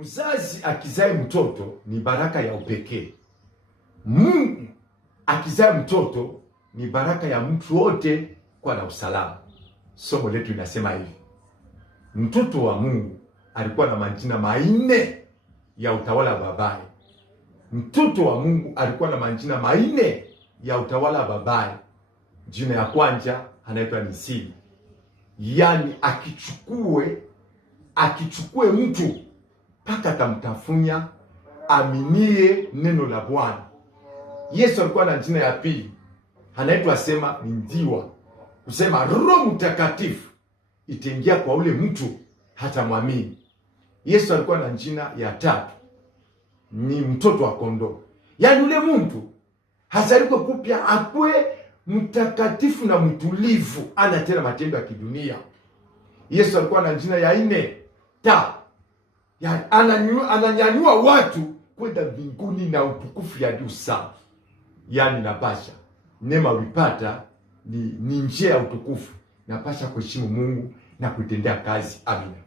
Mzazi akizae mtoto ni baraka ya upekee. Mungu akizae mtoto ni baraka ya mtu wote kwa na usalama. Somo letu linasema hivi: mtoto wa Mungu alikuwa na majina manne ya utawala wa babaye. Mtoto wa Mungu alikuwa na majina manne ya utawala wa babaye. Jina ya kwanza anaitwa Nisili, yaani akichukue mtu mpaka akamtafunya aminie neno la Bwana. Yesu alikuwa na jina ya pili, anaitwa sema ni Ndiwa, kusema Roho Mtakatifu itaingia kwa ule mtu hata mwamini. Yesu alikuwa na jina ya tatu, ni mtoto wa kondoo, yaani ule mtu hasaliko kupya akwe mtakatifu na mtulivu, ana tena matendo ya kidunia. Yesu alikuwa na jina ya nne, yaani ananyanyua watu kwenda mbinguni na utukufu ya juu sana. Yaani napasha neema wipata ni njia ya utukufu, napasha kuheshimu Mungu na kuitendea kazi. Amina.